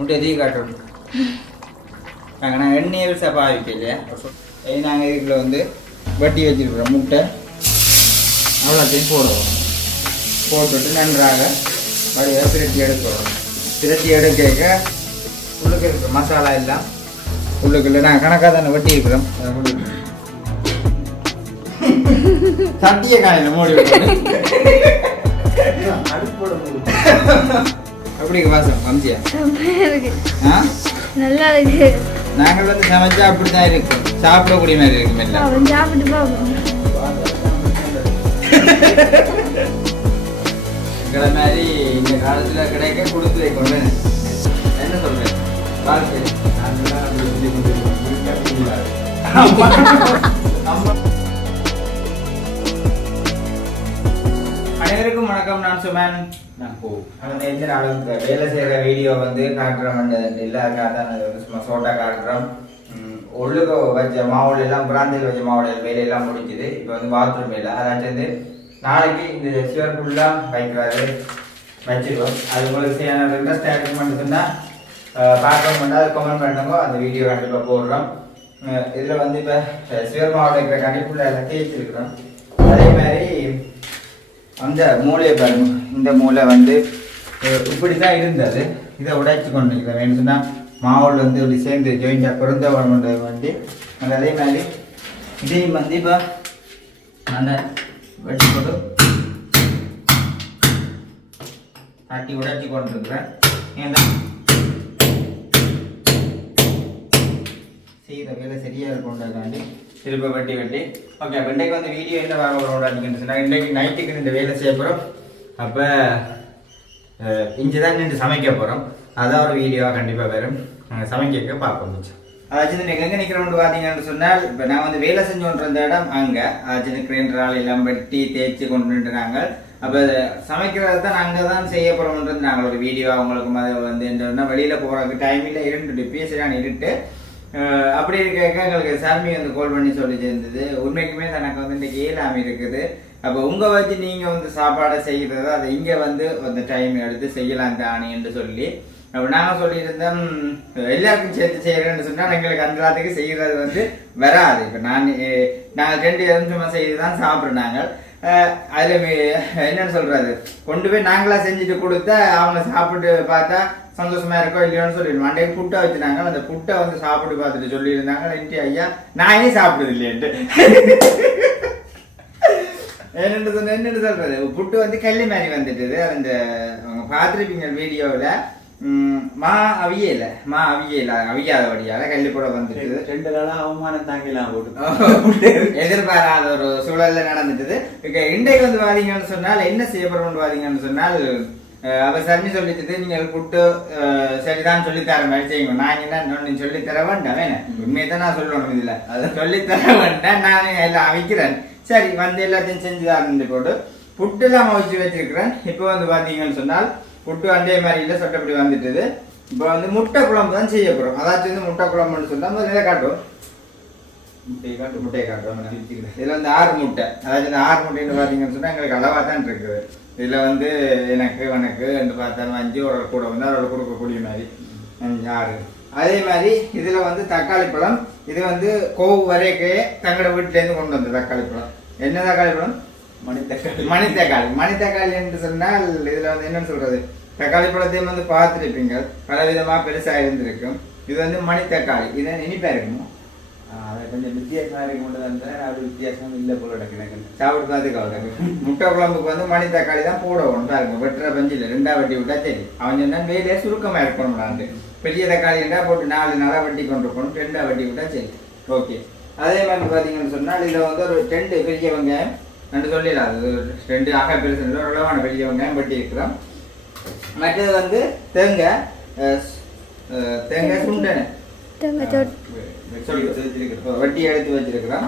முட்டை தீ காட்டுறோம். நாங்கள் எண்ணெயை பாவிக்க இல்லையா, நாங்கள் இதுக்குள்ள வந்து வட்டி வச்சுருக்குறோம். முட்டை அவ்வளோத்தையும் போடுவோம். போட்டுவிட்டு நன்றாக வடிவாக பிரட்டி எடுக்கிறோம். பிரட்டி எடுக்க உள்ளுக்கு இருக்கிற மசாலா எல்லாம் உள்ளுக்குள்ள நாங்கள் கணக்காக தானே வட்டி இருக்கிறோம். சட்டிய காலையில் மூடி அப்படி வாசம் வம்சியா நல்லா இருக்கு. நாங்கள் வந்து சமைச்சா அப்படித்தான் இருக்கும், சாப்பிடக்கூடிய மாதிரி இருக்கும். எல்லாம் சாப்பிட்டு பார்ப்போம். எங்களை மாதிரி இந்த காலத்துல கிடைக்க கொடுத்து வைக்கணும். என்ன சொல்றேன், வாழ்க்கை அனைவருக்கும் வணக்கம். நான் சுமன். வேலை செய்யற வீடியோ வந்து காட்டுறோம் எல்லாருக்காக சும்மா சோட்டா காட்டுறோம். உள்ளுக்கு வச்ச மாவுல எல்லாம் பிராந்தியில் வச்ச மாவுல வேலையெல்லாம் முடிச்சுது. இப்போ வந்து பாத்ரூம் இல்லை, அதாச்சும் வந்து நாளைக்கு இந்த சிவர் ஃபுல்லாக வைக்கிறாரு வச்சுருவோம். அது உங்களுக்கு செய்ய இன்ட்ரெஸ்ட் ஆகிட்டுன்னா பார்க்கணும், அது கமெண்ட் பண்ணுங்க. அந்த வீடியோ கண்டிப்பாக போடுறோம். இதில் வந்து இப்போ சிவர் மாவு வைக்கிற கண்டிப்புள்ள எல்லாம் தேய்ச்சிருக்கிறோம். அதே மாதிரி அந்த மூளையை பாருங்க, இந்த மூளை வந்து இப்படி தான் இருந்தது. இதை உடைச்சி கொண்டு இருக்கிறேன். என்ன சொன்னால் மாவுள் வந்து இப்படி சேர்ந்து ஜாயிண்டாக பிறந்த வந்து அதே மாதிரி இதையும் வந்து இப்போ அந்த வெட்டி போட்டு தட்டி உடைச்சி கொண்டு இருக்கிறேன். ஏன்னா செய்கிற வேலை சரியாக இருக்கும்ன்றதுக்காண்டி திரும்ப வெட்டி ஓகே. அப்போ இன்றைக்கு வந்து வீடியோ என்ன வாங்க சொன்னால் இன்றைக்கு நைட்டுக்கு இந்த வேலை செய்ய போகிறோம். அப்போ இஞ்சி தான் நின்று சமைக்க போகிறோம். அதான் ஒரு வீடியோவாக கண்டிப்பாக வரும். சமைக்க பார்ப்போம். அதாச்சும் நீங்கள் எங்கே நிற்கிறோம்னு பார்த்தீங்கன்னு சொன்னால், இப்போ நான் வந்து வேலை செஞ்சு கொண்டு இருந்த இடம் அங்கே அதாச்சும் கிரைண்டரால் எல்லாம் வெட்டி தேய்ச்சி கொண்டு நின்றுனாங்க. அப்போ சமைக்கிறது தான் நாங்கள் தான் செய்ய போகிறோம்ன்றது நாங்கள் ஒரு வீடியோ அவங்களுக்கு வந்து என்ன வெளியில் போகிறதுக்கு டைம் இல்லை, இருந்துட்டு பேசுகிறான்னு இருட்டு. அப்படி இருக்க எங்களுக்கு சாமி வந்து கால் பண்ணி சொல்லி சேர்ந்தது. உண்மைக்குமே எனக்கு வந்து இன்றைக்கி ஏழாமி இருக்குது. அப்போ உங்கள் வச்சு நீங்கள் வந்து சாப்பாடை செய்கிறது அதை இங்கே வந்து அந்த டைம் எடுத்து செய்யலாம் தானே என்று சொல்லி அப்போ நாங்கள் சொல்லியிருந்தோம். எல்லாருக்கும் சேர்த்து செய்கிறேன்னு சொன்னால் எங்களுக்கு அந்த காலத்துக்கு செய்கிறது வந்து வராது. இப்போ நாங்கள் 2 நிமிஷமாக செய்து தான் சாப்பிட்றோம். நாங்கள் அதில் என்னென்னு சொல்கிறது, கொண்டு போய் நாங்களாக செஞ்சுட்டு கொடுத்தா அவங்க சாப்பிட்டு பார்த்தா சந்தோஷமா இருக்கோ இல்லையோன்னு சொல்லிடுவோம். அன்றைக்கு புட்டை வச்சுனாங்க. அந்த புட்டை வந்து சாப்பிட்டு பார்த்துட்டு சொல்லியிருந்தாங்க, இன்றைக்கு ஐயா நானே சாப்பிடுது இல்லையன்ட்டு. என்னென்னு சொல்றது, புட்டு வந்து கல்லி மாதிரி வந்துட்டுது. அந்த அவங்க பார்த்துருப்பீங்க வீடியோவில். மா அவியல அவியாத வழியால கல்லி போட வந்துட்டு 2 நாளா அவமானம் தாங்கலாம் போட்டு எதிர்பாராத ஒரு சூழல்ல நடந்துட்டுது. இன்றைக்கு வந்து பாத்தீங்கன்னு சொன்னால் என்ன செய்யப்படுறோம்னு பாத்தீங்கன்னு சொன்னால், அவ சரி சொல்லிட்டு நீங்கள் புட்டு சரிதான் சொல்லித்தர மாதிரி செய்யுங்க. நான் என்ன சொல்லித்தர வேண்டாம், வேணேன் உண்மையதான் நான் சொல்லணும். இதுல அதை சொல்லித்தர வேண்டாம், நான் எல்லாம் அவிக்கிறேன். சரி வந்து எல்லாத்தையும் செஞ்சுதான் போட்டு புட்டு எல்லாம் அவிச்சு வச்சிருக்கிறேன். இப்போ வந்து பாத்தீங்கன்னு சொன்னால் புட்டு அண்டே மாதிரி இல்லை, சொட்டப்படி வந்துட்டுது. இப்போ வந்து முட்டை குழம்பு தான் செய்ய போகிறோம். அதாச்சும் வந்து முட்டை குழம்புன்னு சொன்னால் முதல்ல காட்டும். முட்டையை காட்டுவோம். இதில் வந்து 6 முட்டை. அதாச்சும் இந்த 6 முட்டைன்னு பார்த்தீங்கன்னு சொன்னால் எங்களுக்கு அளவாக தான் இருக்குது. இதில் வந்து எனக்கு என்று பார்த்தாலும் 5 ஒரு கூட வந்து அதோட கொடுக்கக்கூடிய மாதிரி 5 6. அதே மாதிரி இதில் வந்து தக்காளி பழம். இது வந்து கோவு வரைக்கே தங்களோட வீட்டிலேருந்து கொண்டு வந்த தக்காளி பழம். என்ன தக்காளி பழம்? மணித்தக்காளி என்று சொன்னால் இதுல வந்து என்னன்னு சொல்றது, தக்காளி பழத்தையும் வந்து பார்த்துருப்பீங்க, பல விதமா பெருசா இருந்திருக்கும். இது வந்து மணித்தக்காளி. இது இனிப்பா இருக்குமோ, அதை கொஞ்சம் வித்தியாசமா இருக்க மட்டும் அப்படி வித்தியாசம் இல்லை போல எனக்கு சாப்பிட்டு பார்த்துக்காவது. முட்டை குழம்புக்கு வந்து மணித்தக்காளி தான் போடணும் பாருங்க. வெட்டுற பஞ்சில் 2ஆ வெட்டி விட்டா சரி. அவன் சொன்னா வேலையே சுருக்கமா இருக்கணும். பெரிய தக்காளி 2ஆ போட்டு 4 நாளா வெட்டி கொண்டு இருக்கணும், 2ஆ வெட்டி விட்டா சரி. ஓகே. அதே மாதிரி பாத்தீங்கன்னு சொன்னால் இதுல வந்து ஒரு 2 பெரிய வெங்காயம் ரெண்டு சொல்லிடலாம். அது 2 ஆக பெருசு ஓரளவான பெரிய வெங்காயம் வெட்டி இருக்கிறோம். மற்றது வந்து தேங்காய் சுண்டனை வெட்டி எடுத்து வச்சிருக்கிறோம்.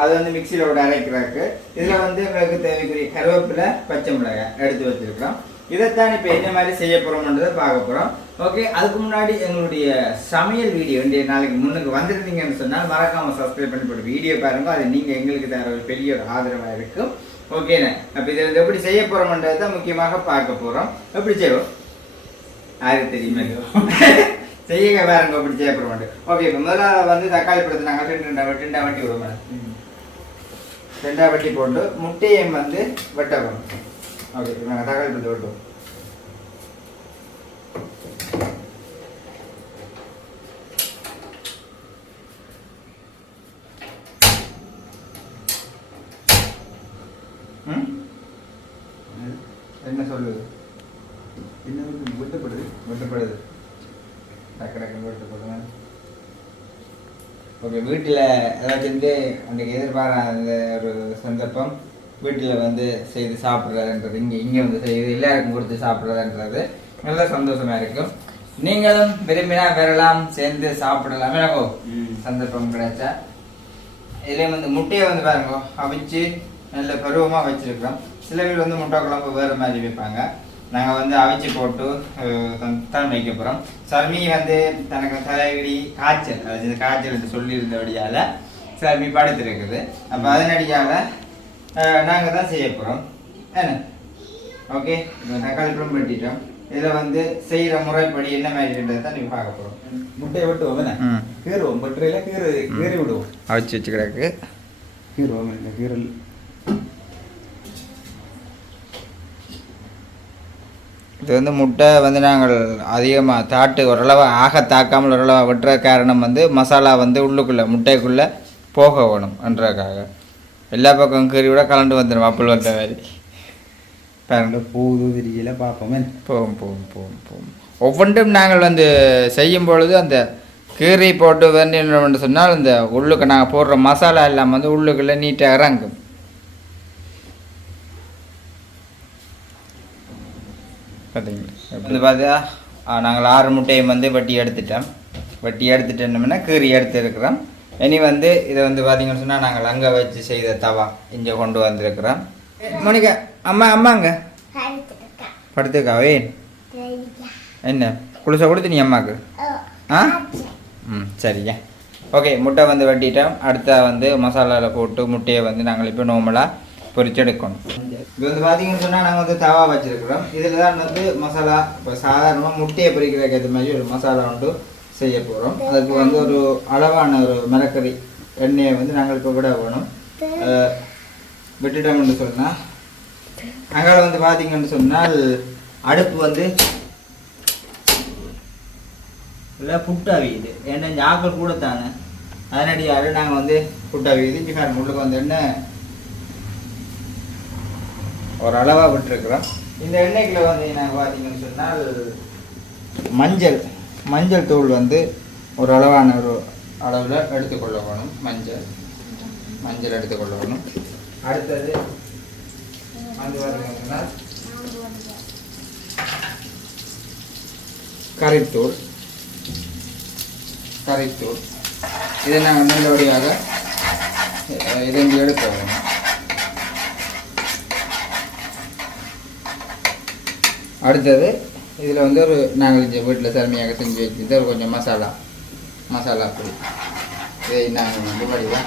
அது வந்து மிக்சியில் விட அரைக்கிறாக்கு. இதில் வந்து எங்களுக்கு தேவைக்குரிய கருவேப்பிலை, பச்சை மிளகாய் எடுத்து வச்சிருக்கிறோம். இதைத்தான் இப்போ என்ன மாதிரி செய்ய போகிறோம்ன்றதை பார்க்க போகிறோம். ஓகே. அதுக்கு முன்னாடி எங்களுடைய சமையல் வீடியோ இன்றைய நாளைக்கு முன்னுக்கு வந்துருந்தீங்கன்னு சொன்னால் மறக்காமல் சப்ஸ்கிரைப் பண்ணி போட்டு வீடியோ பாருங்க. அது நீங்கள் எங்களுக்கு தர ஒரு பெரிய ஒரு ஆதரவாக இருக்கும். ஓகேண்ணே. அப்போ இதில் எப்படி செய்ய போகிறோம்ன்றதை தான் முக்கியமாக பார்க்க போகிறோம். எப்படி செய்வோம்? யாருக்கு தெரியுமே செய்யுங்க பாருங்க அப்படி செய்யப்பட மாட்டேன். ஓகே, இப்போ முதல்ல வந்து தக்காளி பழத்தை நாங்கள் ரெண்டா வட்டி விடுவோம். ரெண்டா வட்டி போட்டு முட்டையும் வந்து வெட்ட வேணும். ஓகே, இப்போ நாங்கள் தக்காளி பழத்தை வெட்டுவோம். என்ன சொல்லுது? என்ன வெட்டப்படுது வெட்டப்படுது. டக்கு டக்குன்னு வெட்டப்படுங்க. ஓகே, வீட்டில் ஏதாச்சும் வந்து அன்றைக்கி எதிர்பாராத ஒரு சந்தர்ப்பம் வீட்டில் வந்து செய்து சாப்பிட்றதுன்றது, இங்கே வந்து செய்து எல்லாருக்கும் கொடுத்து சாப்பிட்றதுன்றது நல்ல சந்தோஷமாக இருக்கும். நீங்களும் விரும்பினா வரலாம், சேர்ந்து சாப்பிடலாம். எனக்கோ சந்தர்ப்பம் கிடைச்சா இதுலேயும் வந்து முட்டையை வந்து பாருங்க அவிச்சு நல்ல பருவமாக வச்சுருக்கிறோம். சில பேர் வந்து முட்டை குழம்பு வேறு மாதிரி வைப்பாங்க. நாங்கள் வந்து அவிச்சு போட்டு தான் வைக்க போகிறோம். சர்மி வந்து தனக்கு தலைவலி காய்ச்சல், அதாவது காய்ச்சல் என்று சொல்லியிருந்தபடியால் சர்மி படுத்துருக்குது. அப்போ அதனடியால் நாங்கள் தான் செய்ய போகிறோம். என்ன ஓகே, இப்போ தக்காளி பழம் வெட்டிட்டோம். இதில் வந்து செய்கிற முறைப்படி என்ன மாதிரின்றதை தான் நீங்கள் பார்க்க போகிறோம். முட்டையை வெட்டுவோம் என்ன கீறுவோம், வெட்டுறையில் கீறி விடுவோம். அவிச்சு வச்சு கிடக்கு கீறுவோம். இந்த கீரல் இது வந்து முட்டை வந்து நாங்கள் அதிகமாக தாட்டு ஓரளவு ஆக தாக்காமல் ஓரளவு வெட்டுற காரணம் வந்து மசாலா வந்து உள்ளுக்குள்ளே முட்டைக்குள்ளே போக வேணும் என்றதுக்காக. எல்லா பக்கம் கீறி விட கலண்டு வந்துடும் அப்பள் வந்த மாதிரி. பாருங்க போகுது தெரியல, பார்ப்போமே. போகும் போகும் போகும் போகும். ஒவ்வொன்றும் நாங்கள் வந்து செய்யும் பொழுது அந்த கீறி போட்டு வேண்டின்னு சொன்னால் இந்த உள்ளுக்கு நாங்கள் போடுற மசாலா எல்லாம் வந்து உள்ளுக்குள்ளே நீட்டாக இறங்கும். பார்த்தீங்களா வந்து பார்த்தா நாங்கள் 6 முட்டையும் வந்து வெட்டி எடுத்துட்டோம்னா கீறி எடுத்துருக்குறோம். இனி வந்து இதை வந்து பார்த்தீங்கன்னு சொன்னால் நாங்கள் அங்கே வச்சு செய்த தவா இங்கே கொண்டு வந்திருக்கிறோம். மோனிகா அம்மாங்க படுத்துக்காவே என்ன குளிசை கொடுத்து நீ அம்மாவுக்கு சரிங்க. ஓகே, முட்டை வந்து வெட்டிட்டோம். அடுத்த வந்து மசாலாவில் போட்டு முட்டையை வந்து நாங்கள் இப்போ நார்மலாக பொரிச்செடுக்கணும். இப்போ வந்து பார்த்தீங்கன்னு சொன்னால் நாங்கள் வந்து தவா வச்சுருக்கிறோம். இதில் தான் வந்து மசாலா இப்போ சாதாரணமாக முட்டையை பொரிக்கிறதுக்கு ஏற்ற மாதிரி ஒரு மசாலா வந்து செய்ய போகிறோம். அதுக்கு வந்து ஒரு அளவான ஒரு மிளகறி எண்ணெயை வந்து நாங்கள் இப்போ விட வேணும். விட்டுட்டோம்னு சொன்னால் அங்கே வந்து பார்த்தீங்கன்னு சொன்னால் அடுப்பு வந்து இல்லை புட்டு அவியுது. ஏன்னா இந்த ஆக்கள் கூட தானே அதனடியாக நாங்கள் வந்து புட்டு அவியுது. இஞ்சிக்காரன் உள்ளுக்கு வந்து எண்ணெய் ஒரு அளவாக விட்டுருக்குறோம். இந்த எண்ணெய்க்குள்ள வந்து நாங்கள் பார்த்தீங்கன்னு சொன்னால் மஞ்சள் தூள் வந்து ஒரு அளவான ஒரு அளவில் எடுத்துக்கொள்ள வேணும். மஞ்சள் எடுத்துக்கொள்ள வேணும். அடுத்தது வந்து பார்த்தீங்கன்னு சொன்னால் கறித்தூள் இதை நாங்கள் நல்லபடியாக இதங்கி எடுக்க வேணும். அடுத்தது இதில் வந்து ஒரு நாங்கள் வீட்டில் சர்மையாக செஞ்சு வச்சுட்டு ஒரு கொஞ்சம் மசாலா பொடி இதை நாங்கள் வந்து படிவா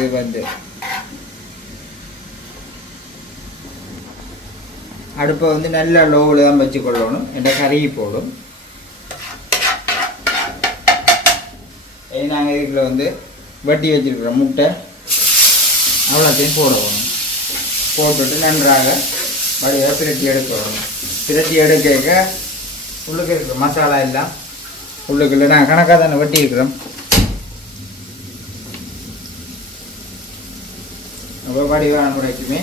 இது வந்து அடுப்பை வந்து நல்ல லோவில் தான் வச்சு கொள்ளணும். என்ற கருகி போடும். நாங்கள் இதுக்குள்ள வந்து வட்டி வச்சுருக்கிற முட்டை அவ்வளோத்தையும் போடணும். போட்டுட்டு நன்றாக வடிவாக பிரட்டி எடுக்க வரணும். பிரட்டி எடுக்க உள்ளுக்கு இருக்கிற மசாலா எல்லாம் உள்ளுக்குள்ள நாங்கள் கணக்காக தானே வட்டி இருக்கிறோம். அப்போ வடிவான முறைக்குமே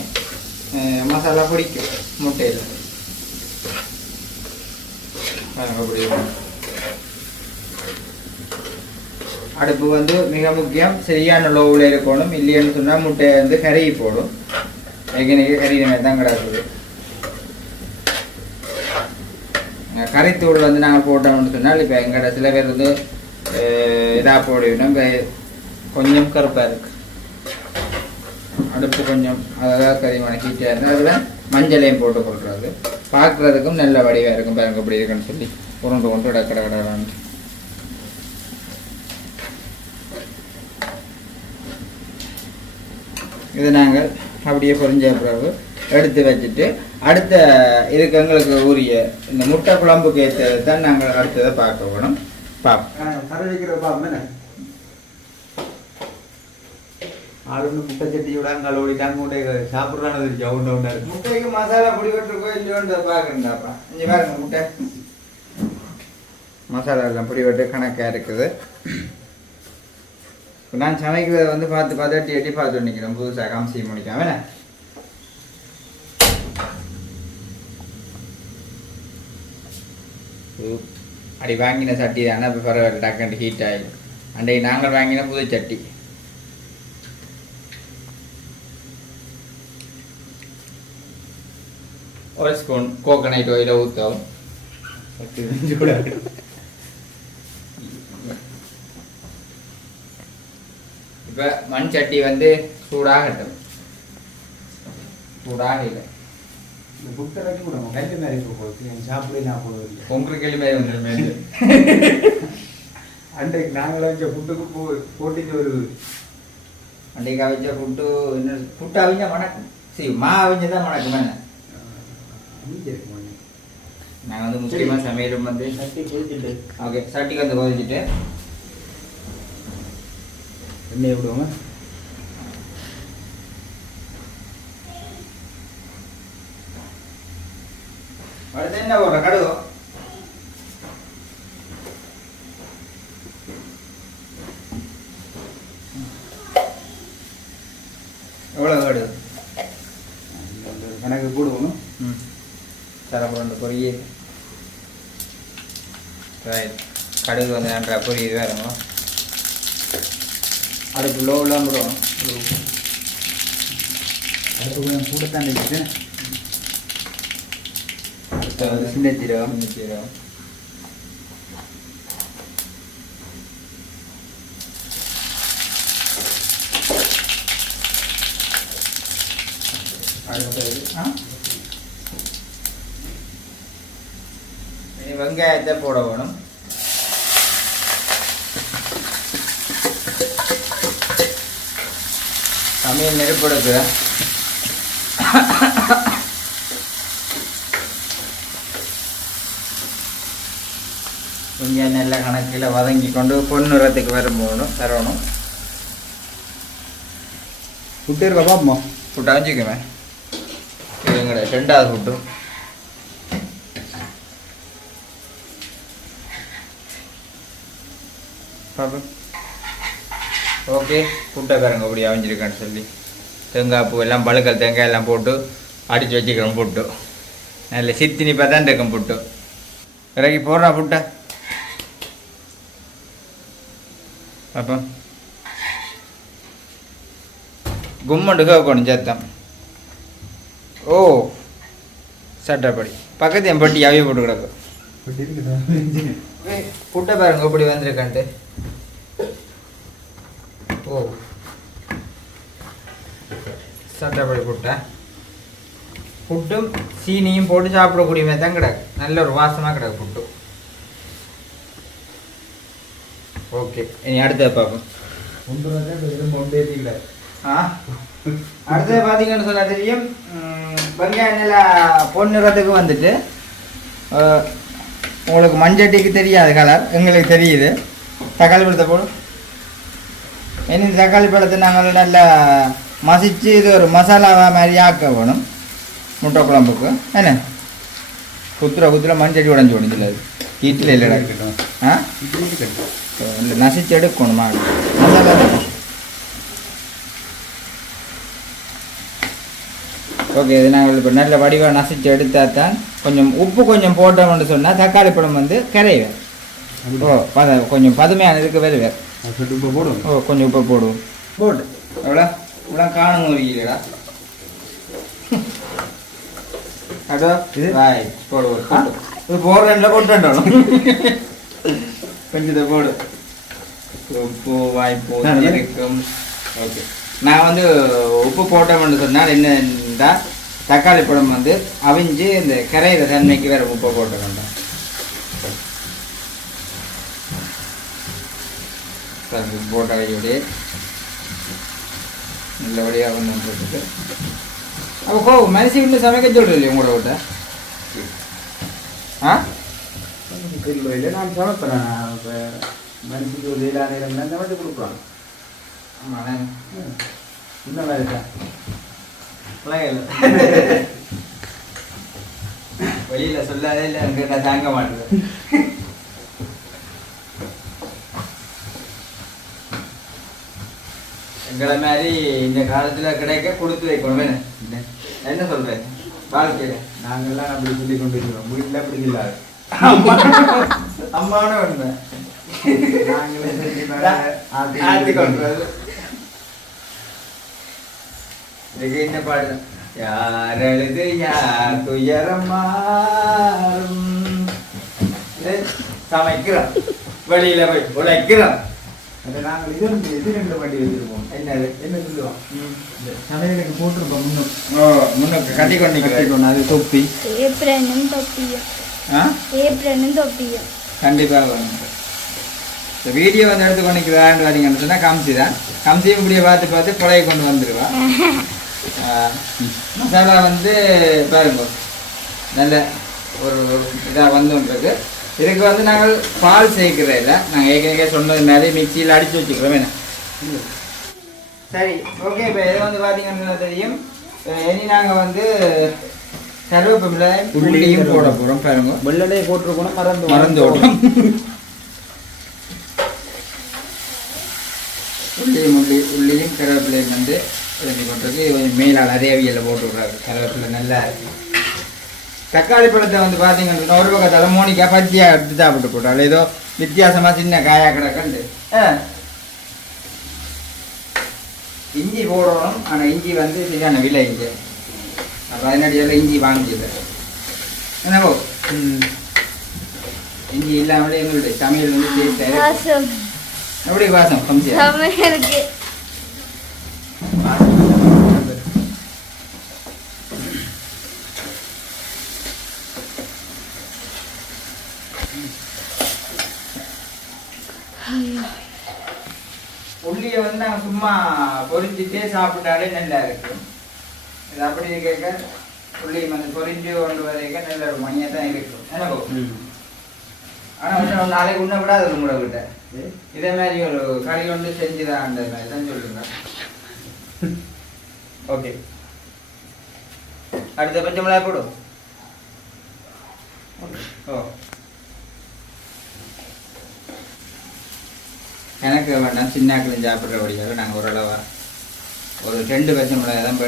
மசாலா பிடிக்கும் முட்டையில். அப்படி அடுப்பு வந்து மிக முக்கியம். சரியான லோவில் இருக்கணும். இல்லைன்னு சொன்னால் முட்டை வந்து கருகி போடும். ஏற்கனவே கறின மாதிரி தான் கிடக்குது. கறித்தூள் வந்து நாங்கள் போட்டோம்னு சொன்னால் இப்போ எங்கள்கிட்ட சில பேர் வந்து இதாக போடுவோம். இப்போ கொஞ்சம் கருப்பாக இருக்குது அடுப்பு. கொஞ்சம் அதாவது கறிமான ஹீட்டாக இருந்தால் அதில் மஞ்சளையும் போட்டு கொள்வது பார்க்குறதுக்கும் நல்ல வடிவாக இருக்கும். பாருங்க அப்படி இருக்குன்னு சொல்லி உருண்டு கடை இதை நாங்கள் அப்படியே பொரிஞ்ச பிறகு எடுத்து வச்சுட்டு அடுத்த இதுக்கு எங்களுக்கு உரிய இந்த முட்டை குழம்புக்கு ஏற்றதை தான் நாங்கள் அடுத்ததை பார்க்க போகணும். கரை வைக்கிற பாப்பேன் ஆளு முட்டை சட்டியோட கழுவிட்டாங்க முட்டை சாப்பிட்றானது ஜவுண்ட் ஒன்றா இருக்கு. முட்டைக்கு மசாலா பொடி விட்டுருக்கோ இல்லையோன்னு பார்க்குறேன்டாப்பா. இங்கே பாருங்க முட்டை மசாலா எல்லாம் பொடி விட்டு கணக்காக இருக்குது. நான் சமைக்கிறத வந்து பார்த்து எட்டி எட்டி பார்த்து நிற்கிறேன். புதுசாக காமிச்சி முடிக்காம வேணா அப்படி வாங்கின சட்டி தானே இப்போ பரவாயில்ல டக்குன்னு ஹீட் ஆகிடும். அன்றைக்கு நாங்கள் வாங்கின புது சட்டி. ஒரு ஸ்பூன் கோகனட் ஆயிலை ஊற்றவும். இப்போ மண் சட்டி வந்து சூடாகட்டும். சூடாக இல்லை புட்டை வைக்க முடியும் கைட்டு மாதிரி போகுது சாப்பிட நான் போடுவது உங்களுக்கு கேள்வி மாதிரி வந்துடுமே. அன்றைக்கு நாங்கள் வச்ச புட்டுக்கு போட்டிட்டு வருது. அன்றைக்கு அவிச்ச புட்டு என்ன புட்டு அவிஞ்சா மணக்கும். சரி மா அவிஞ்சதான் மணக்கும் என்ன. நாங்கள் வந்து முக்கியமாக சமையலும் வந்து சட்டி கொதிச்சுட்டு ஓகே சட்டிக்கு வந்து கொதிச்சுட்டு எண்ணெய் விடுவோங்க. அடுத்து என்ன போடுற கடுகு எவ்வளோ கடுகு கணக்கு போடுவோம். தரப்போண்டு பொரிய கடுகு வந்து நன்றா பொரியுது வேறுங்க. அடுப்பு லோவெல்லாம் போடுவோம். அடுப்பு கூட தான் இருக்குது. அடுத்த வந்து சின்ன சீரகம் அடுத்தது வெங்காயத்தை போட வேணும். சமையல் நெருப்பு எடுக்க வெங்காயம் நல்ல கணக்கில் வதங்கி கொண்டு பொன்னுறத்துக்கு தரணும். புட்டு இருக்கா பாப்போம். புட்டு அஞ்சுக்குவேன். இது எங்கட 2வது புட்டு. பாப்போம். ஓகே புட்டை பாருங்க அப்படி அவிஞ்சிருக்கான்னு சொல்லி தேங்காய் பூ எல்லாம் பழுக்கல் தேங்காய் எல்லாம் போட்டு அடித்து வச்சுக்கிறோம். புட்டு நல்ல சித்தினிப்பாக தான் இருக்கும். புட்டு இறக்கி போடுறா புட்டை பாப்போம். கும்மண்டு கேட்கணும் சேத்தம். ஓ சட்டப்படி பக்கத்து என் பட்டி அவிய போட்டு கிடக்கும். புட்டை பாருங்க இப்படி வந்திருக்கான்ட்டு. ஓ சட்டப்படி புட்டும் சீனியும் போட்டு சாப்பிடக்கூடிய மாதிரி தான் கிடக்கு. நல்ல ஒரு வாசமாக கிடக்கு புட்டு. ஓகே இனி அடுத்த பார்ப்போம். அடுத்தது பார்த்தீங்கன்னு சொன்னால் தெரியும். வெங்காயம் நல்லா பொன்னிறத்துக்கு வந்துட்டு உங்களுக்கு மஞ்சட்டிக்கு தெரியாது கலர், எங்களுக்கு தெரியுது. தக்காளி பழத்தை போடும். இனி தக்காளி பழத்தை நாங்கள் நல்லா மசிச்சு இது ஒரு மசாலாவாக மாதிரி ஆக்க வேணும் முட்டை குழம்புக்கு. என்ன குத்துற மஞ்சட்டி உடஞ்சி உடஞ்சில் அது ஹீட்டில் இல்லைடா. இல்லை நசிச்சு எடுக்கணுமா மசாலா தான். ஓகே இது நாங்கள் இப்போ நல்ல வடிவாக நசிச்சு எடுத்தால் தான் கொஞ்சம் உப்பு கொஞ்சம் போட்டோம்னு சொன்னால் தக்காளி பழம் வந்து கரைவேன். ஓ கொஞ்சம் பதுமையானதுக்கு வருவேன். உப்பு போடுவோம். ஓ கொஞ்சம் உப்பு போடுவோம். போட்டு எவ்வளோ இவ்வளோ காணும் ஒரு இல்லைடா. அதோ இது வாய் போடுவோம். இது போடுறேன்ல போட்டுட்டோம். கொஞ்சம் போடு. உப்பு வாய் போட்டு இருக்கும். ஓகே நான் வந்து உப்பு போட்டோம்னு சொன்னால் என்னென்னா தக்காளி பழம் வந்து அவிஞ்சு இந்த கரையிற தன்மைக்கு வேறு உப்பை போட்ட வேண்டாம். போட்ட வையோடைய நல்லபடியாக வந்துட்டு அப்போ கோ மனசு இன்னும் சமைக்க சொல்கிறீங்க உங்களோட விட்ட ஆ இல்லை நான் சமைப்பேன். இப்போ மனுஷனுக்கு ஒரு 7 நேரம் தான் சமைச்சு கொடுக்குறான். ஆமாம் இன்னும் வேறு தான் வெளியில் சொல்லாதே இல்லை அங்கே நான் தாங்க மாட்டேன். எங்களை மாதிரி இந்த காலத்தில் கிடைக்க கொடுத்து வைக்கணும் என்ன சொல்கிறேன் வாழ்க்கையில் நாங்கள்லாம் அப்படி சொல்லி கொண்டு இருக்கிறோம். வீட்டில் அப்படி இல்லாது அம்மான உண்மை நாங்களே ஆத்தி கொண்டுறது. இதுக்கு என்ன பாடல யார் அழுது யார் துயரம் மாறும். சமைக்கிறோம் வெளியில போய் உழைக்கிறோம். அதை நாங்கள் இது 2 வண்டி வச்சிருப்போம். என்னது என்ன சொல்லுவோம், சமையலுக்கு போட்டிருப்போம் முன்னுக்கு கட்டி கொண்டு அது தொப்பி ஏப்ரனும் தொப்பியும் கண்டிப்பாக வரும். இந்த வீடியோ வந்து எடுத்து கொண்டிக்கிறான்னு வரீங்கன்னு சொன்னால் கம்சி தான். கம்சியும் இப்படியே பார்த்து புழைய கொண்டு வந்துடுவா. மசாலா வந்து பாருங்க நல்ல ஒரு இதாக வந்துருக்கு. இதுக்கு வந்து நாங்கள் பால் சேர்க்கிறோம் இல்லை, நாங்கள் ஏற்கனவே சொன்னது மாதிரி மிக்சியில் அடித்து வச்சுக்கிறோம். என்ன சரி ஓகே. இப்போ இது வந்து பார்த்தீங்கன்னா தெரியும். இனி நாங்கள் வந்து கருவேப்பிலை உள்ளியும் போட போகிறோம். பாருங்க வெள்ளடையை போட்டிருக்கோம், மறந்து ஓடும். உள்ளியும் கருவேப்பிலையும் வந்து போட்டிருக்கு. கொஞ்சம் மேலால் அரையவியலில் போட்டு விட்றாரு. கருவேப்பிலை நல்லா இருக்கு. தக்காளி பழத்தை வந்து பார்த்தீங்கன்னா ஒரு பக்கத்தால் மோனிக்கா பத்தியாக எடுத்து சாப்பிட்டு போட்டாள். ஏதோ வித்தியாசமாக சின்ன காயா கிடக்கண்டு. இஞ்சி போடணும், ஆனால் இஞ்சி வந்து சரியான விலை இங்கே. அப்போ அதனடியில் இஞ்சி வாங்கியது என்னவோ இஞ்சி இல்லாமலே எங்களுடைய சமையல் வந்து சேர்த்து எப்படி வாசம் கம்சியா உள்ளியை வந்து நாங்கள் சும்மா பொரிஞ்சிட்டே சாப்பிட்டாலே நல்லா இருக்கு. இது அப்படி கேட்க உள்ளி வந்து பொரிஞ்சு கொண்டு வரைக்க நல்ல ஒரு மணியாக தான் இருக்கும். எனக்கு ஆனால் வந்து ஒரு நாளைக்கு உண்ண கூட அது உங்களை விட்ட இதே மாதிரி ஒரு கறி கொண்டு செஞ்சுதான் அந்த மாதிரி தான் சொல்லுங்க. ஓகே, அடுத்த பச்சை மிளகாய் போடும். ஓ எனக்கு வேண்டாம், சின்னாக்களும் சாப்பிட்றபடியாக நாங்கள் ஓரளவாக ஒரு 2 பச்சை மிளகாய் தான்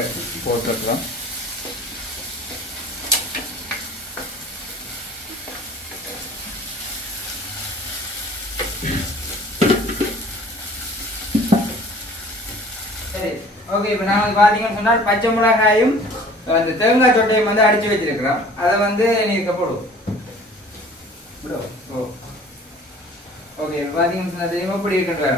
போட்டுருக்குறோம். சரி ஓகே. இப்போ நாங்கள் பார்த்தீங்கன்னு சொன்னால் பச்சை மிளகாயும் அந்த தேங்காய் சொட்டையும் வந்து அடித்து வச்சிருக்கிறோம். அதை வந்து நீங்கள் போடுவோம். ஓ ஓகே. இப்போ பார்த்தீங்கன்னு சொன்னால் தெரியுமா எப்படி இருக்குன்ற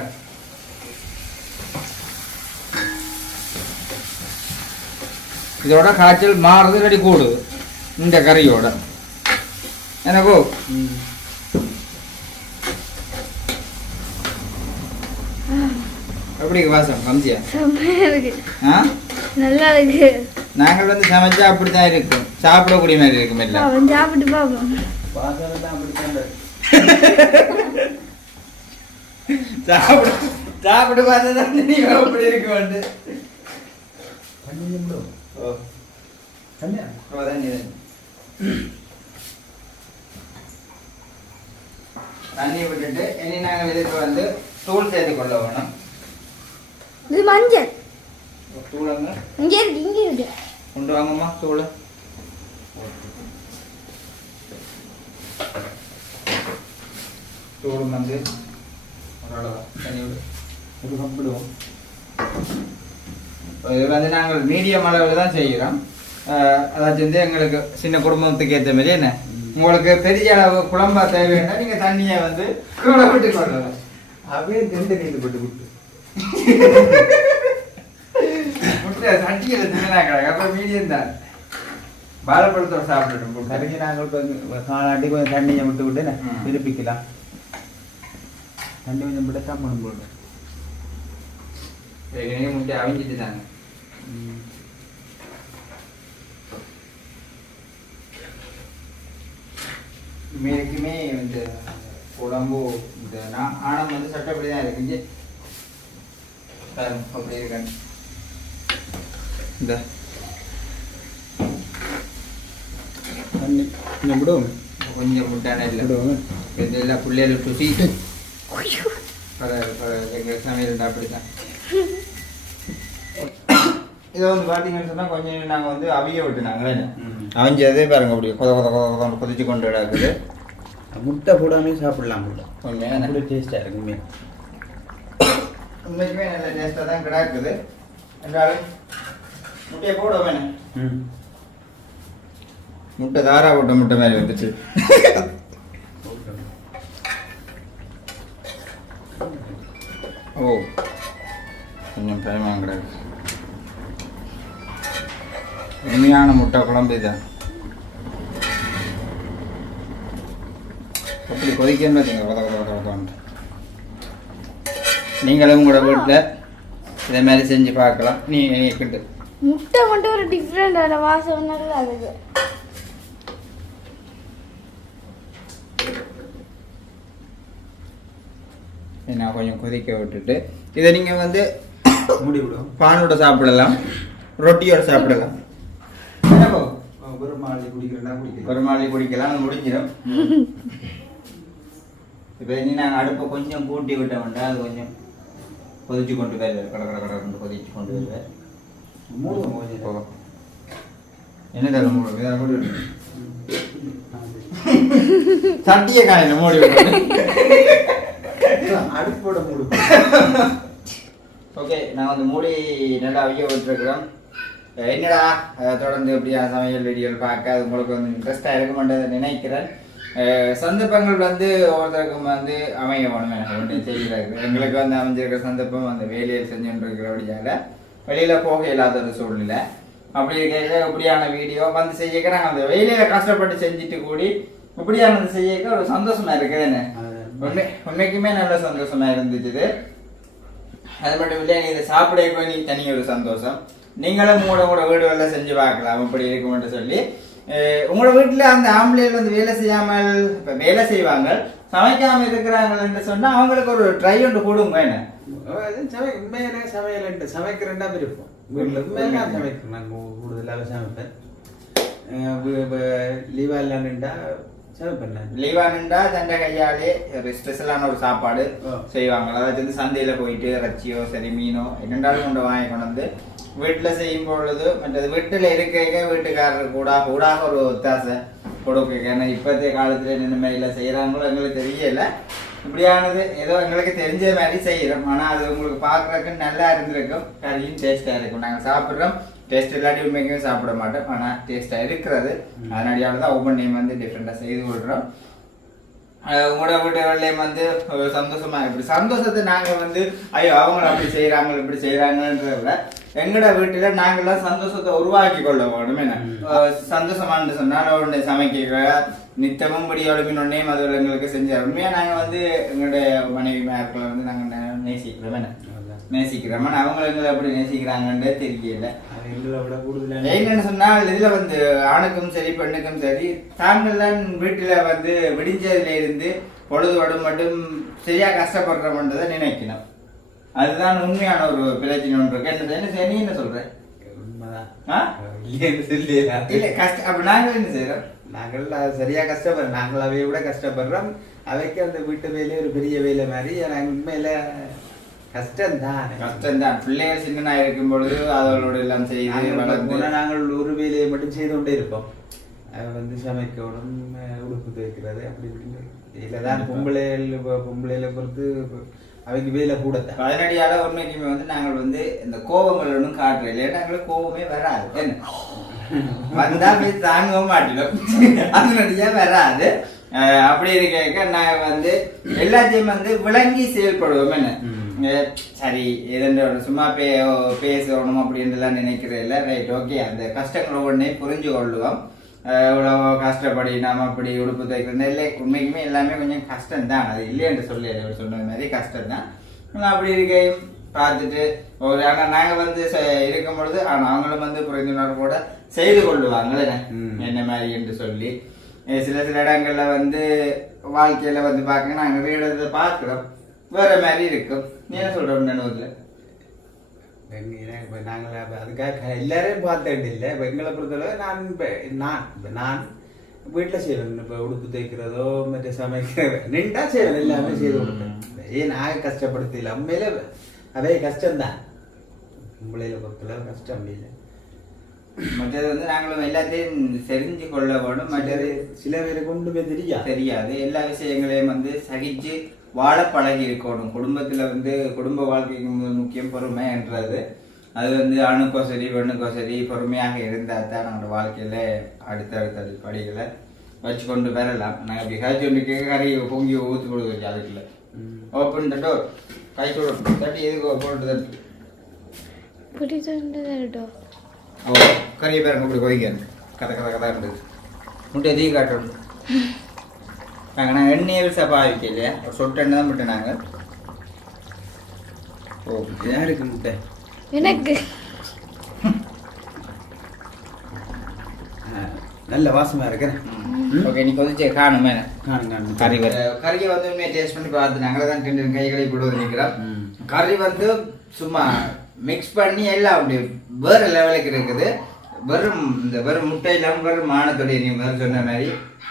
இதோட காய்ச்சல் மாறுறது ரெடி கூடுது இந்த கறியோட. எனக்கோ எப்படி வாசம் கம்சியா நல்லா இருக்கு. நாங்கள் வந்து சமைச்சா அப்படித்தான் இருக்கும், சாப்பிடக்கூடிய மாதிரி இருக்கும். எல்லாம் சாப்பிட்டு பார்ப்போம். சாப்பிட்டு பார்த்தா நீ எப்படி இருக்கு வந்து தண்ணி விட்டுட்டு இனி நாங்கள் இதுக்கு வந்து தூள் சேர்த்து கொள்ள வேணும். இது மஞ்சள் தூளங்க இங்கே இருக்கு கொண்டு வாங்கம்மா தூள். தூள் வந்து ஓரளவு தண்ணி விடு சாப்பிடுவோம். இது வந்து நாங்கள் மீடியம் அளவில் தான் செய்கிறோம். அதாச்சும் வந்து எங்களுக்கு சின்ன குடும்பத்துக்கு ஏற்ற மாதிரி என்ன உங்களுக்கு பெரிய அளவு குழம்பா தேவைன்னா நீங்கள் தண்ணியை வந்து கூட விட்டு கொள்ளலாம். அப்படியே 2 நீந்து போட்டு விட்டு முட்டை சட்டியில் சின்னதாக கிடக்கு. அப்புறம் மீடியம் தான் வாழைப்பழத்தோட சாப்பிட்டுட்டோம். கரைஞ்சி நாங்கள் இப்போ காலாட்டி கொஞ்சம் தண்ணியை விட்டு விட்டு திருப்பிக்கலாம். தண்ணி கொஞ்சம் விட்டு சாப்பிடணும் போட்டு முட்டை அவிஞ்சிட்டு தாங்க. மேற்குமே இந்த குழம்பு இந்த ஆணம் வந்து சட்டப்படி தான் இருக்குது அப்படி இருக்காங்க இந்த விடுவோம் கொஞ்சம் முட்டான இல்லை இதெல்லாம் பிள்ளைகள் ருசி எங்கள் சமையல் அப்படிதான் இதை வந்து பார்த்தீங்கன்னு சொன்னால் கொஞ்சம் நாங்கள் வந்து அவிய விட்டுனாங்களே அவிஞ்சதே பாருங்க அப்படி கொதிச்சு கொண்டு கிடக்குது முட்டை போடாமே சாப்பிடலாம் முட்டை உண்மையாக டேஸ்ட்டாக இருக்குமே உண்மைக்குமே நல்ல டேஸ்ட்டாக தான் கிடக்குது என்றாலும் முட்டையை போட வேணும் முட்டை தாரா போட்ட முட்டை மாதிரி வந்துச்சு ஓ கொஞ்சம் பயமாக கிடக்கு உண்மையான முட்டை குழம்பு இதான் அப்படி கொதிக்கன்னு பார்த்தீங்க நீங்களும் உங்களோட வீட்டில் இதே மாதிரி செஞ்சு பார்க்கலாம் நீக்கிட்டு முட்டை மட்டும் ஒரு டிஃப்ரெண்டான வாசம் நல்லா இருக்குது. நான் கொஞ்சம் கொதிக்க விட்டுட்டு இதை நீங்கள் வந்து மூடி விடுவோம். பானோட சாப்பிடலாம், ரொட்டியோட சாப்பிடலாம், ஒரு மாலை குடிக்கிறதா குடிக்கலாம், ஒரு மாலை குடிக்கலாம், அது முடிஞ்சிடும். இப்போ இனி நாங்கள் அடுப்பை கொஞ்சம் கூட்டி விட்ட வேண்டாம், அது கொஞ்சம் கொதிச்சு கொண்டு போயிடுவார், கடை கடை கடை கொண்டு கொதிச்சு கொண்டு போயிடுவார். மூடுவோம் கொஞ்சம் போகும் என்ன தர மூடு இதை மூடி சட்டியை காலையில் மூடி விட்டு அடுப்போட மூடு. ஓகே, நான் வந்து மூடி நல்லா அவிய விட்டுருக்குறோம். என்னடா தொடர்ந்து இப்படியா சமையல் வீடியோவில் பார்க்க அது உங்களுக்கு வந்து இன்ட்ரெஸ்டாக இருக்க மாட்டேதை நினைக்கிறேன். சந்தர்ப்பங்கள் வந்து ஒவ்வொருத்தருக்கும் வந்து அமைய வேணும், எனக்கு ஒன்று செய்கிறாரு. எங்களுக்கு வந்து அமைஞ்சிருக்கிற சந்தர்ப்பம் அந்த வேலையில் செஞ்சுருக்கிறபடியால் வெளியில் போக இல்லாத ஒரு சூழ்நிலை. அப்படி இருக்க இப்படியான வீடியோ வந்து செய்யக்க நாங்கள் அந்த வேலையில் கஷ்டப்பட்டு செஞ்சுட்டு கூடி இப்படியானது செய்யக்க ஒரு சந்தோஷமா இருக்குது. என்ன உண்மைக்குமே நல்ல சந்தோஷமா இருந்துச்சு. அது மட்டும் இல்லை, இதை சாப்பிட நீ தனி ஒரு சந்தோஷம். நீங்களும் உங்களோட வீடுகளில் செஞ்சு பார்க்கலாம் இப்படி இருக்குமென்று சொல்லி. உங்களோட வீட்டில் அந்த ஆம்பளைகள் வந்து வேலை செய்யாமல் இப்போ வேலை செய்வாங்க, சமைக்காமல் இருக்கிறாங்கன்னு சொன்னால் அவங்களுக்கு ஒரு ட்ரை ஒன்று கொடுங்க. என்ன உண்மையான சமையல் சமைக்கிறேன்டா விருப்பம். வீட்டில் உண்மையாக நான் சமைக்கிறேன், நான் கூடுதலாக சமைப்பேன். லீவா இல்லைன்னுட்டா சமைப்பேன். லீவானுண்டா தண்டை கையாலே ஒரு ஸ்பெஷலான ஒரு சாப்பாடு செய்வாங்க. அதாவது வந்து சந்தையில் போயிட்டு இறைச்சியோ சரி மீனோ என்னென்றாலும் கொண்டு வாங்கி கொண்டு வந்து வீட்டில் செய்யும் பொழுது மற்றது வீட்டில் இருக்க வீட்டுக்காரர் கூட ஒரு ஒத்தாசை கொடுக்க. ஏன்னா இப்போத்தைய காலத்தில் என்ன மாதிரிலாம் செய்கிறாங்களோ எங்களுக்கு தெரியல. இப்படியானது ஏதோ எங்களுக்கு தெரிஞ்ச மாதிரி செய்கிறோம். ஆனால் அது உங்களுக்கு பார்க்குறதுக்கு நல்லா இருந்திருக்கும், கறியும் டேஸ்ட்டாக இருக்கும். நாங்கள் சாப்பிட்றோம், டேஸ்ட் இல்லாட்டி உண்மைக்குமே சாப்பிட மாட்டோம், ஆனால் டேஸ்ட்டாக இருக்கிறது. அதனாடியால் தான் ஒவ்வொரு நேம் வந்து டிஃப்ரெண்ட்டாக செய்து விடுறோம். உங்களோட வீட்டுகள்லேயும் வந்து சந்தோஷமா இப்படி சந்தோஷத்தை நாங்கள் வந்து ஐயோ அவங்க அப்படி செய்கிறாங்க இப்படி செய்கிறாங்கன்றத விட எங்களோட வீட்டில் நாங்கள்லாம் சந்தோஷத்தை உருவாக்கி கொள்ள வேணும். என்ன சந்தோஷமானு சொன்னால் உடனே சமைக்கிற நித்தமும் படியோட மீனொன்னே அது எங்களுக்கு செஞ்சார். உண்மையாக நாங்கள் வந்து எங்களுடைய மனைவி மேற்களை வந்து நாங்கள் நேசிக்கிறோம். என்ன நேசிக்கிறோம், ஆனால் அவங்க எங்களை எப்படி நேசிக்கிறாங்கன்றே தெரியல. என்னன்னு சொன்னால் இதில் வந்து ஆணுக்கும் சரி பெண்ணுக்கும் சரி தாங்கள் தான் வீட்டில் வந்து விடிஞ்சதுல இருந்து பொழுதோடு மட்டும் சரியாக கஷ்டப்படுறோம்ன்றதை நினைக்கணும். அதுதான் உண்மையான ஒரு பிரச்சனை ஒன்று இருக்கு. என்ன நீ என்ன சொல்ற? இல்லை கஷ்டம் அப்போ நாங்கள் என்ன செய்யறோம்? நாங்கள் சரியா கஷ்டப்படுறோம், நாங்கள் அவைய விட கஷ்டப்படுறோம். அவைக்கு அந்த வீட்டு வேலையே ஒரு பெரிய வேலை மாதிரி. நாங்கள் உண்மையில கஷ்டம்தான். பிள்ளைகள் சின்னனா இருக்கும் பொழுது அதோட எல்லாம் செய்து நாங்கள் ஒரு வேலையை மட்டும் செய்து கொண்டே இருப்போம். வந்து சமைக்கணும், உடுப்பு துவைக்கிறது அப்படி இப்படின்னு இல்லைதான். பொம்பளையில பொறுத்து அவைக்கு வேலை கூட. அதனடியால உண்மைக்குமே வந்து நாங்கள் வந்து இந்த கோபங்கள் ஒன்றும் காட்டுறோம். இல்லைன்னா எங்களுக்கு கோபமே வராது. என்ன வந்தா போய் தாங்கவும் மாட்டிடும், அதனடியா வராது. அப்படி இருக்க நாங்கள் வந்து எல்லாத்தையும் வந்து விளங்கி செயல்படுவோம். என்ன சரி எதோ சும்மா பேசணும் அப்படின்றலாம் நினைக்கிறேன் இல்லை. ரைட், ஓகே, அந்த கஷ்டங்களை உடனே புரிஞ்சு கொள்ளுவோம். இவ்வளோ கஷ்டப்படி நாம் அப்படி உடுப்பு தைக்கிறது இல்லை, உண்மைக்குமே எல்லாமே கொஞ்சம் கஷ்டம்தான். அது இல்லை என்று சொல்லி சொன்ன மாதிரி கஷ்டம்தான். அப்படி இருக்க பார்த்துட்டு ஒரு ஆனால் நாங்கள் வந்து இருக்கும் பொழுது அவங்களும் வந்து புரிந்துணர்வு கூட செய்து கொள்ளுவாங்களே என்ன மாதிரி என்று சொல்லி சில இடங்கள்ல வந்து வாழ்க்கையில வந்து பார்க்க நாங்கள் நிறைய இடத்துல பார்க்கிறோம் வேற மாதிரி இருக்கும். நீ என்ன சொல்றோம் நினைவுல நாங்கள் அதுக்காக எல்லாரையும் பார்த்தது இல்லை. இப்போ எங்களை பொறுத்தளவு நான் வீட்டில் செய்வேன். இப்போ உடுப்பு தைக்கிறதோ மற்ற சமைக்கிறதோ நின்றா செய்வேன், எல்லாமே செய்து கொடுப்பேன். ஏன் நாங்கள் கஷ்டப்படுத்தல, உண்மையில அதே கஷ்டம்தான். உங்களையில பொறுத்தளவு கஷ்டம் இல்லை. மற்றது வந்து நாங்களும் எல்லாத்தையும் தெரிஞ்சு கொள்ள வேணும். மற்றது சில பேருக்கு ஒன்றுமே தெரியாது. எல்லா விஷயங்களையும் வந்து சகிச்சு வாழ பழகி இருக்கணும். குடும்பத்துல வந்து குடும்ப வாழ்க்கைக்கு முக்கியம் பொறுமை என்றது. அது வந்து ஆணுக்கோ சரி பெண்ணுக்கோ சரி பொறுமையாக இருந்தால் தான் நம்மளோட வாழ்க்கையில அடுத்த படிகளை வச்சு கொண்டு வரலாம். நாங்கள் இப்படி கழிச்சு கொண்டு கறி பொங்கி ஊற்றி கொடுக்குறது அதுக்குள்ள ஓப்பன் தட்டோ கை சொல்லணும் தட்டி எதுக்கு போட்டு தட்டு ஓ கறியை பேருங்க இப்படி கொதிக்க கதை கதை கதை இருந்தது முட்டை எதையும் காட்டணும். நாங்கள் எண்ணெயில் சப்பாவிக்க இல்லையா ஒரு சொட்டு எண்ணெய் தான் முட்டை நாங்கள். ஓ யாருக்கு முட்டை எனக்கு நல்ல வாசமா இருக்கு. ஓகே நீ கொதிச்சு காணுமே கறி கறியை வந்து உண்மையை டேஸ்ட் பண்ணி பார்த்து நாங்களே தான் ரெண்டு கைகளை போடுவது நிற்கிறோம். கறி வந்து சும்மா மிக்ஸ் பண்ணி எல்லாம் அப்படி வேறு லெவலுக்கு இருக்குது. வெறும் முட்டை இல்லாமல் வெறும் மானத்தோடைய நீ முதல் சொன்ன மாதிரி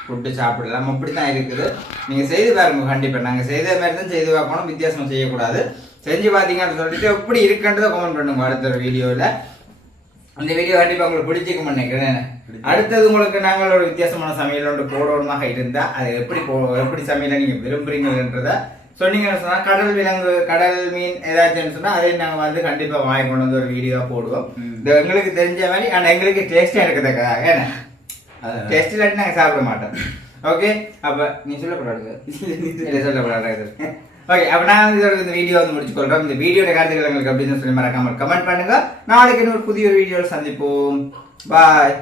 புட்டு சாப்பிடலாம். அப்படி தான் இருக்குது. நீங்கள் செய்து பாருங்க கண்டிப்பாக. நாங்கள் செய்த மாதிரி தான் செய்து பார்க்கணும், வித்தியாசம் செய்யக்கூடாது. செஞ்சு பார்த்தீங்கன்னு சொல்லிட்டு எப்படி இருக்குன்றதை கமெண்ட் பண்ணுங்க அடுத்த ஒரு வீடியோவில். அந்த வீடியோ கண்டிப்பாக உங்களுக்கு பிடிச்சிக்கும் நினைக்கிறேன். அடுத்தது உங்களுக்கு நாங்கள் ஒரு வித்தியாசமான சமையல் ஒன்று போடணுமாக இருந்தால் அது எப்படி சமையலை நீங்கள் விரும்புறீங்கன்றத சொன்னீங்கன்னு சொன்னால் கடல் விலங்கு கடல் மீன் ஏதாச்சும் சொன்னால் அதையும் நாங்கள் வந்து கண்டிப்பாக வாங்கி கொண்டு வந்து ஒரு வீடியோ போடுவோம். இது எங்களுக்கு தெரிஞ்ச மாதிரி ஆனால் எங்களுக்கு டேஸ்ட்டாக இருக்கிறதுக்காக ஏன்னா டேஸ்ட் இல்லாட்டி நாங்கள் சாப்பிட மாட்டோம். ஓகே அப்போ நீ சொல்லக்கூடாது இல்லை சொல்லக்கூடாது. ஓகே அப்போ நான் வந்து இதோட இந்த வீடியோ வந்து முடிச்சுக்கொள்கிறோம். இந்த வீடியோட கருத்துக்கள் எங்களுக்கு அப்படின்னு சொல்லி மறக்காமல் கமெண்ட் பண்ணுங்க. நாளைக்கு இன்னொரு புதிய வீடியோவில் சந்திப்போம். பாய்.